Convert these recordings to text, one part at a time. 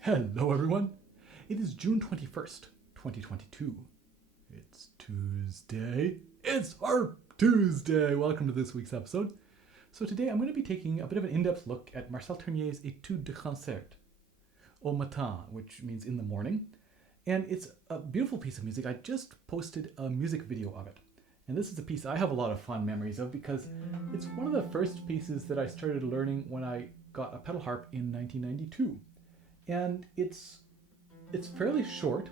Hello everyone, it is June 21st, 2022. It's Tuesday. It's Harp Tuesday. Welcome to this week's episode. So today I'm going to be taking a bit of an in-depth look at Marcel Tournier's Etude de concert, au matin, which means in the morning. And it's a beautiful piece of music. I just posted a music video of it. And this is a piece I have a lot of fond memories of because it's one of the first pieces that I started learning when I got a pedal harp in 1992. And it's fairly short.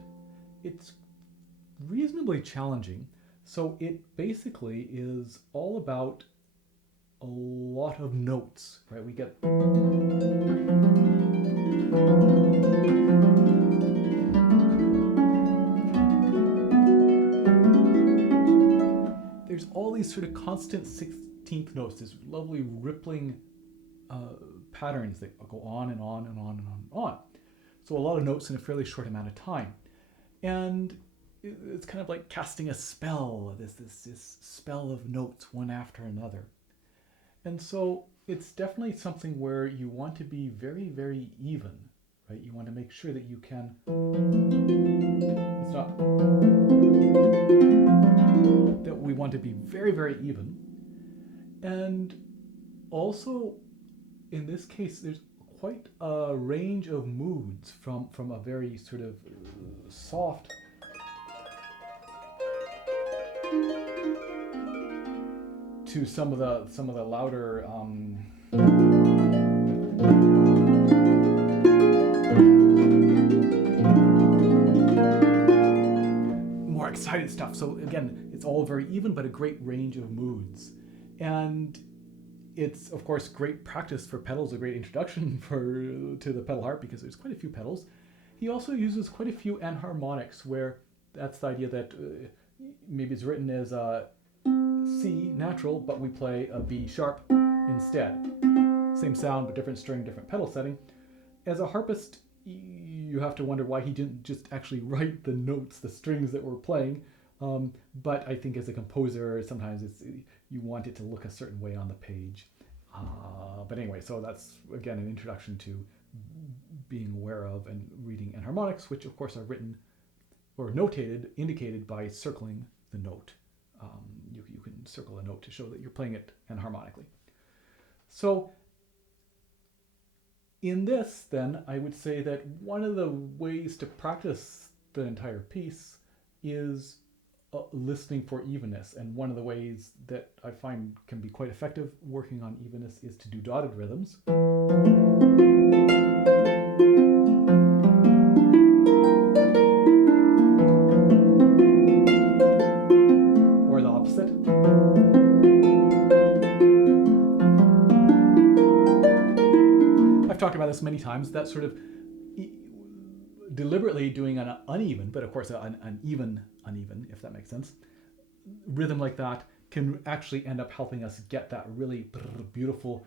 It's reasonably challenging. So it basically is all about a lot of notes, right? We get there's all these sort of constant 16th notes, this lovely rippling patterns that go on and on and on and on and on. So a lot of notes in a fairly short amount of time. And it's kind of like casting a spell, this spell of notes one after another. And so it's definitely something where you want to be very, very even, right? You want to make sure that you can, it's not, that we want to be very, very even. And also, in this case, there's quite a range of moods from a very sort of soft to some of the louder more excited stuff. So again, it's all very even, but a great range of moods. And it's, of course, great practice for pedals, a great introduction to the pedal harp because there's quite a few pedals. He also uses quite a few enharmonics, where that's the idea that maybe it's written as a C natural, but we play a B sharp instead. Same sound, but different string, different pedal setting. As a harpist, you have to wonder why he didn't just actually write the notes, the strings that we're playing. But I think as a composer, sometimes you want it to look a certain way on the page. But anyway, so that's, again, an introduction to being aware of and reading enharmonics, which of course are written or notated, indicated by circling the note. You can circle a note to show that you're playing it enharmonically. So in this, then, I would say that one of the ways to practice the entire piece is listening for evenness. And one of the ways that I find can be quite effective working on evenness is to do dotted rhythms. Or the opposite. I've talked about this many times, that sort of deliberately doing an uneven, but of course an even uneven, if that makes sense, rhythm like that can actually end up helping us get that really beautiful,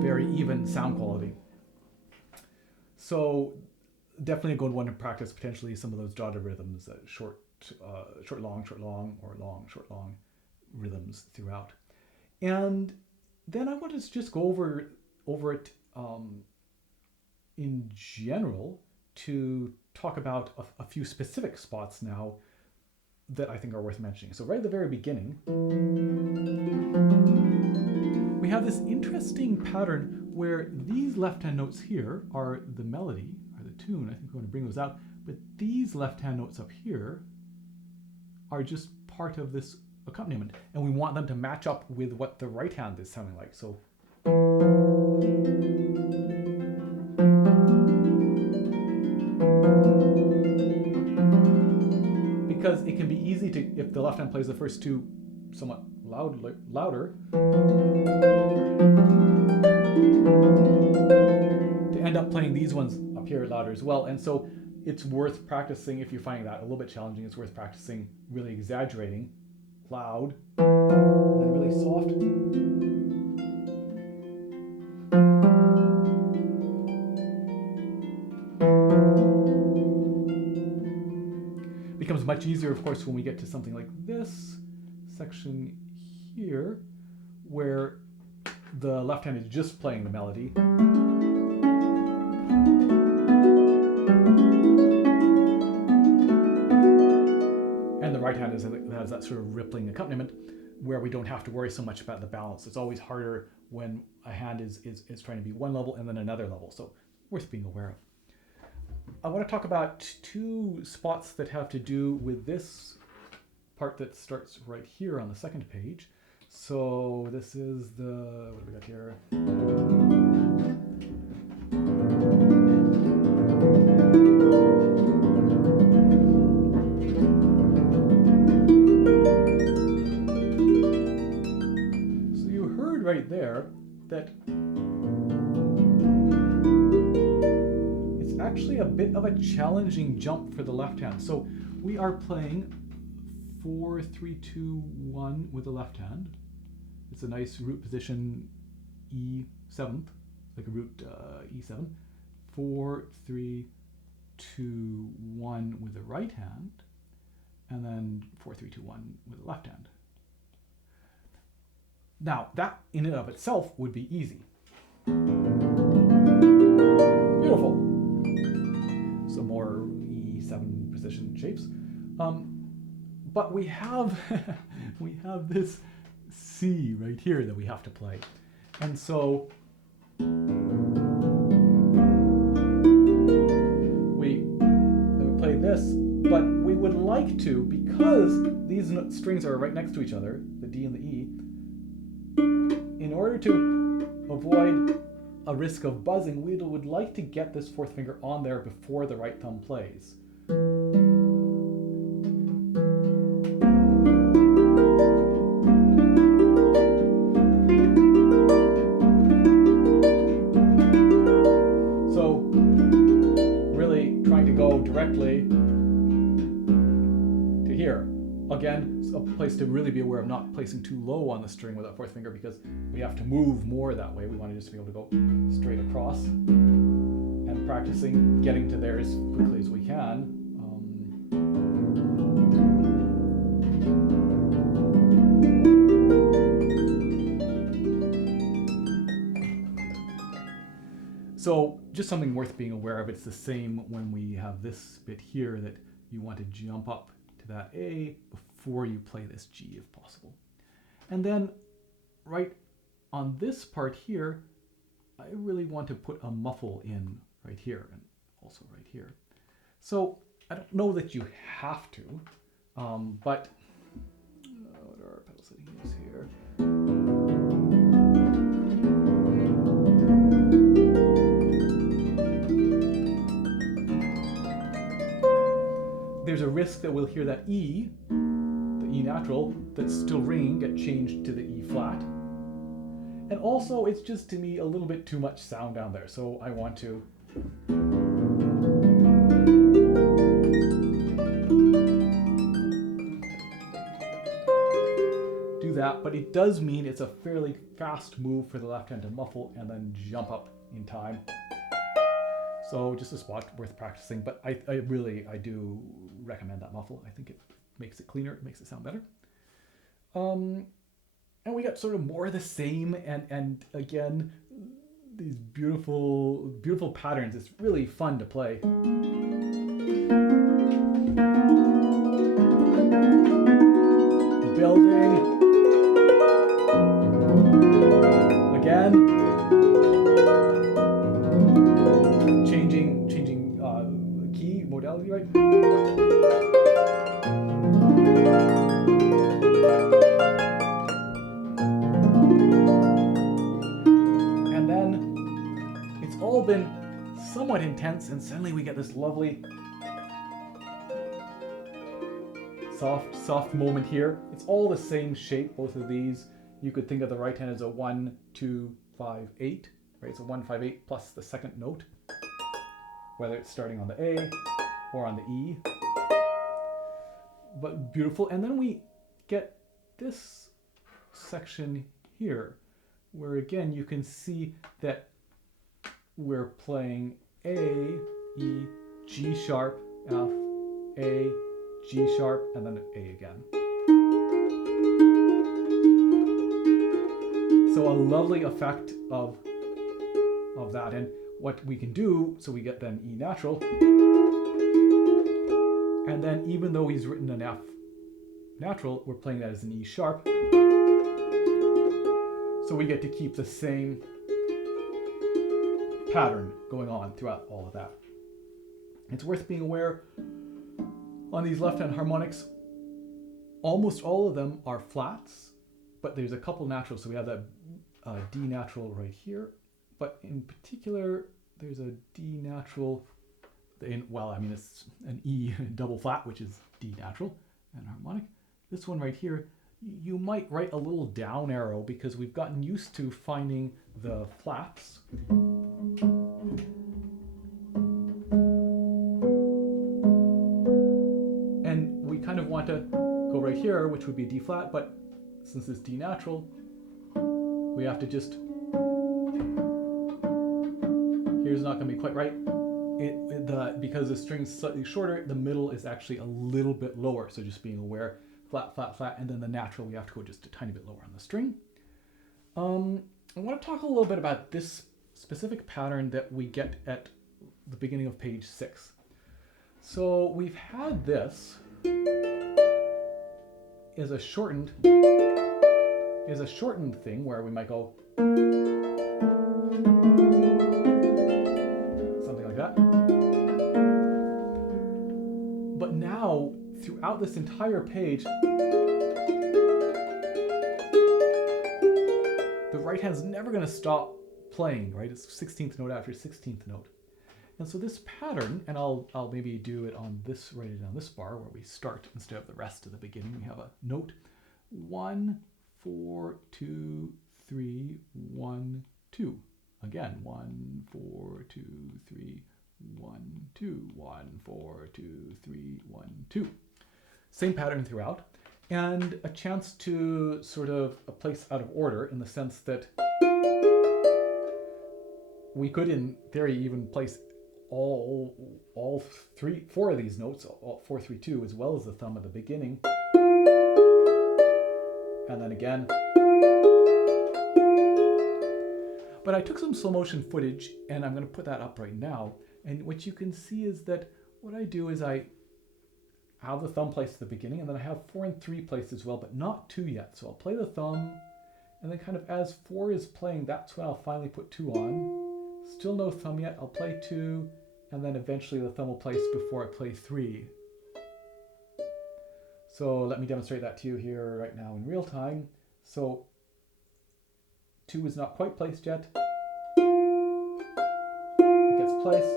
very even sound quality. So definitely a good one to practice potentially some of those dotted rhythms, short, long, or long, short, long rhythms throughout. And then I want to just go over it in general to talk about a few specific spots now that I think are worth mentioning. So right at the very beginning, we have this interesting pattern where these left-hand notes here are the melody, or the tune. I think we're going to bring those out. But these left-hand notes up here are just part of this accompaniment. And we want them to match up with what the right hand is sounding like. So because it can be easy to, if the left hand plays the first two somewhat louder, to end up playing these ones up here louder as well. And so it's worth practicing, if you're finding that a little bit challenging, it's worth practicing really exaggerating loud and then really soft. Becomes much easier, of course, when we get to something like this section here, where the left hand is just playing the melody. And the right hand has that sort of rippling accompaniment where we don't have to worry so much about the balance. It's always harder when a hand is trying to be one level and then another level, so worth being aware of. I want to talk about two spots that have to do with this part that starts right here on the second page. So this is the, what do we got here? So you heard right there that it's actually a bit of a challenging jump for the left hand. So we are playing 4, 3, 2, 1 with the left hand. It's a nice root position E7, like a root E7. 4, 3, 2, 1 with the right hand, and then 4, 3, 2, 1 with the left hand. Now, that in and of itself would be easy. Beautiful. Some more E7 position shapes. But we have this C right here that we have to play. And so we play this, but we would like to, because these strings are right next to each other, the D and the E, in order to avoid a risk of buzzing, we would like to get this fourth finger on there before the right thumb plays. Directly to here. Again, it's a place to really be aware of not placing too low on the string with that fourth finger, because we have to move more that way. We want to just be able to go straight across, and practicing getting to there as quickly as we can. So just something worth being aware of. It's the same when we have this bit here, that you want to jump up to that A before you play this G if possible. And then right on this part here, I really want to put a muffle in right here and also right here. So I don't know that you have to, but what are our pedal settings here? There's a risk that we'll hear that E, the E natural, that's still ringing, get changed to the E flat. And also, it's just, to me, a little bit too much sound down there, so I want to do that, but it does mean it's a fairly fast move for the left hand to muffle and then jump up in time. So just a spot worth practicing, but I do recommend that muffle. I think it makes it cleaner, it makes it sound better. And we got sort of more of the same, and again, these beautiful patterns. It's really fun to play. Building. Again. Changing key modality, right? And then it's all been somewhat intense, and suddenly we get this lovely soft moment here. It's all the same shape, both of these. You could think of the right hand as a 1, 2, 5, 8, right? So 1, 5, 8 plus the second note, whether it's starting on the A or on the E. But beautiful. And then we get this section here, where again you can see that we're playing A, E, G sharp, F, A, G sharp, and then A again. So a lovely effect of that. And what we can do, so we get then E natural, and then even though he's written an F natural, we're playing that as an E sharp. So we get to keep the same pattern going on throughout all of that. It's worth being aware on these left-hand harmonics, almost all of them are flats, but there's a couple naturals. So we have that D natural right here, but in particular, there's a D natural, well, I mean, it's an E double flat, which is D natural and harmonic. This one right here, you might write a little down arrow because we've gotten used to finding the flats. And we kind of want to go right here, which would be D flat, but since it's D natural, we have to just, here's not going to be quite right. Because the string's slightly shorter, the middle is actually a little bit lower. So just being aware, flat, flat, flat, and then the natural, we have to go just a tiny bit lower on the string. I want to talk a little bit about this specific pattern that we get at the beginning of page 6. So we've had this is a shortened thing where we might go something like that. But now, throughout this entire page, the right hand's never going to stop playing, right? It's 16th note after 16th note. And so this pattern, and I'll maybe do it on this, write it on this bar where we start instead of the rest of the beginning. We have a note 1, 4, 2, 3, 1, 2. Again, 1, 4, 2, 3, 1, 2, 1, 4, 2, 3, 1, 2. Same pattern throughout, and a chance to sort of place out of order in the sense that we could, in theory, even place all 4 of these notes, 4, 3, 2, as well as the thumb at the beginning, and then again. But I took some slow motion footage, and I'm going to put that up right now. And what you can see is that what I do is I have the thumb placed at the beginning, and then I have 4 and 3 placed as well, but not 2 yet. So I'll play the thumb, and then kind of as 4 is playing, that's when I'll finally put 2 on. Still no thumb yet, I'll play 2, and then eventually the thumb will place before I play 3. So let me demonstrate that to you here right now in real time. So 2 is not quite placed yet. It gets placed.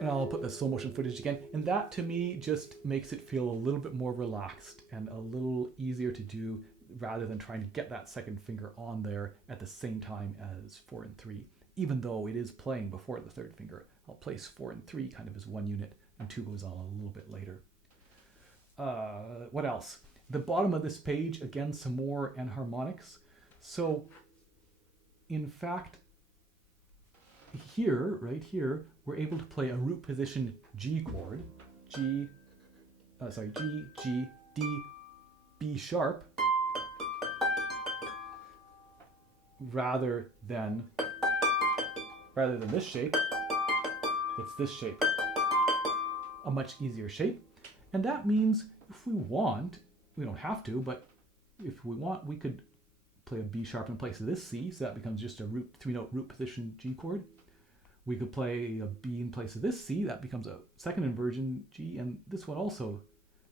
And I'll put the slow motion footage again. And that to me just makes it feel a little bit more relaxed and a little easier to do rather than trying to get that second finger on there at the same time as 4 and 3. Even though it is playing before the third finger, I'll place 4 and 3 kind of as one unit, and 2 goes on a little bit later. What else? The bottom of this page, again, some more enharmonics. So, in fact, here, right here, we're able to play a root position G chord, G, G, D, B sharp, rather than this shape. It's this shape, a much easier shape. And that means if we want, we don't have to, but if we want, we could play a B sharp in place of this C, so that becomes just a 3-note root position G chord. We could play a B in place of this C, that becomes a second inversion G, and this one also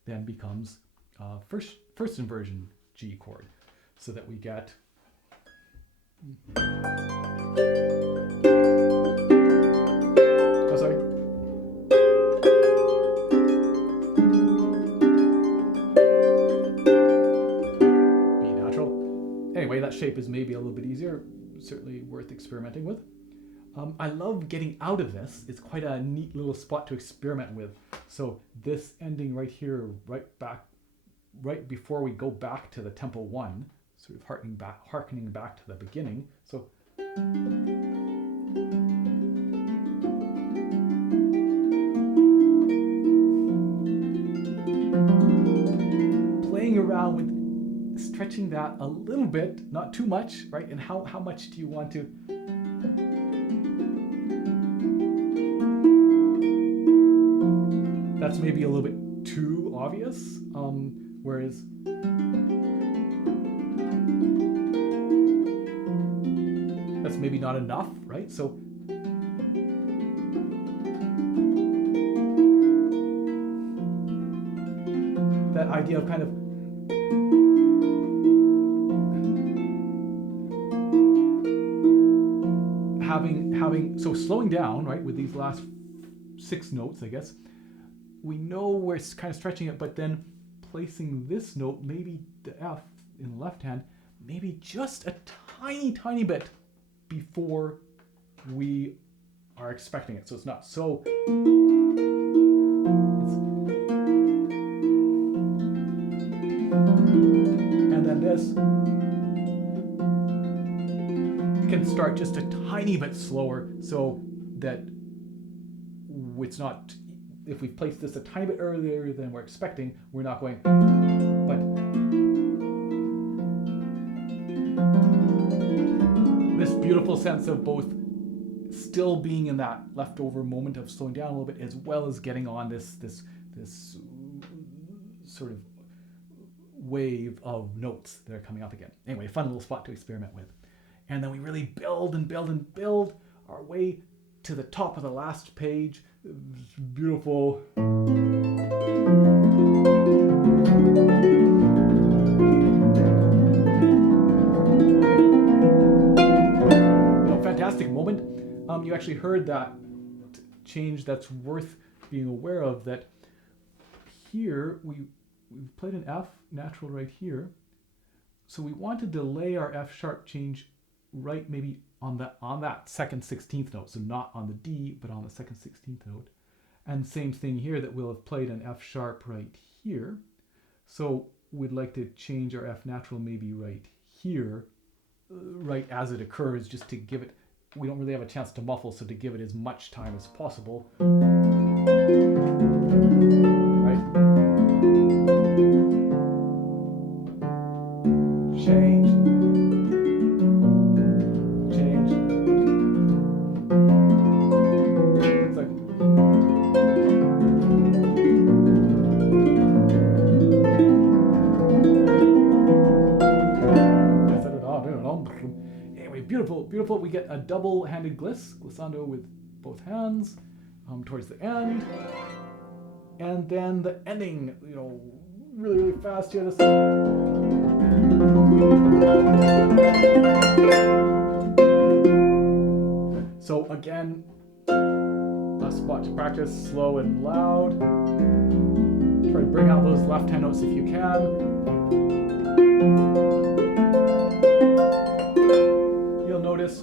then becomes a first inversion G chord, so that we get Anyway, that shape is maybe a little bit easier, certainly worth experimenting with. I love getting out of this. It's quite a neat little spot to experiment with. So this ending right here, right before we go back to the tempo 1, sort of harkening back to the beginning. So around with stretching that a little bit, not too much, right? And how much do you want to? That's maybe a little bit too obvious, whereas that's maybe not enough, right? So that idea of kind of having so slowing down, right, with these last 6 notes, I guess, we know we're kind of stretching it, but then placing this note, maybe the F in the left hand, maybe just a tiny bit before we are expecting it. So it's not so. And then this can start just a tiny bit slower so that it's not, if we place this a tiny bit earlier than we're expecting, we're not going, but this beautiful sense of both still being in that leftover moment of slowing down a little bit, as well as getting on this sort of wave of notes that are coming up again. Anyway, fun little spot to experiment with. And then we really build and build and build our way to the top of the last page. Beautiful. Fantastic moment. You actually heard that change that's worth being aware of, that here we've played an F natural right here. So we want to delay our F sharp change right maybe on that second 16th note. So not on the D, but on the second 16th note. And same thing here, that we'll have played an F sharp right here. So we'd like to change our F natural maybe right here, right as it occurs, just to give it, we don't really have a chance to muffle, so to give it as much time as possible. Right? Change. Change. It's like, anyway, beautiful. We get a double-handed glissando with both hands towards the end, and then the ending, really fast here. So again, a spot to practice, slow and loud. Try to bring out those left-hand notes if you can. You'll notice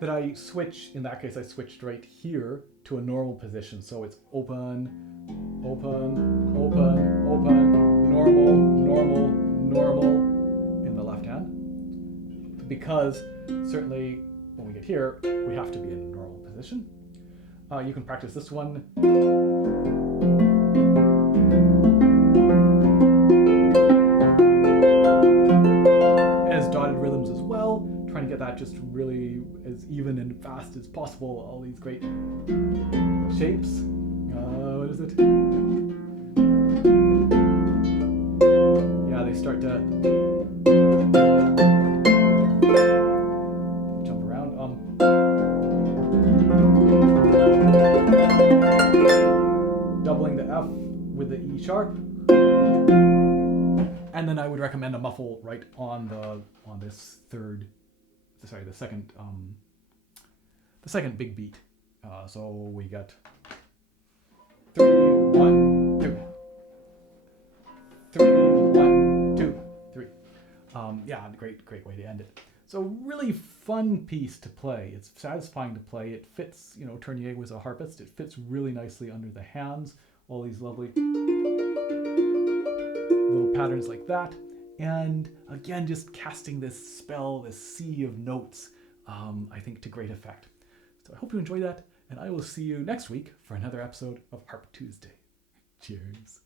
that I switch, in that case I switched right here to a normal position. So it's open, open, open, open, normal, normal, normal in the left hand. Because certainly when we get here, we have to be in a normal position. You can practice this one. As dotted rhythms as well, trying to get that just really as even and fast as possible. All these great shapes. What is it? Yeah, they start to jump around. Doubling the F with the E sharp. And then I would recommend a muffle right on this the second big beat. So we got 3, 1, 2, 3, 1, 2, 3. Yeah, great way to end it. So really fun piece to play. It's satisfying to play. It fits, Tournier was a harpist. It fits really nicely under the hands. All these lovely little patterns like that. And again, just casting this spell, this sea of notes, I think to great effect. So I hope you enjoy that. And I will see you next week for another episode of Harp Tuesday. Cheers.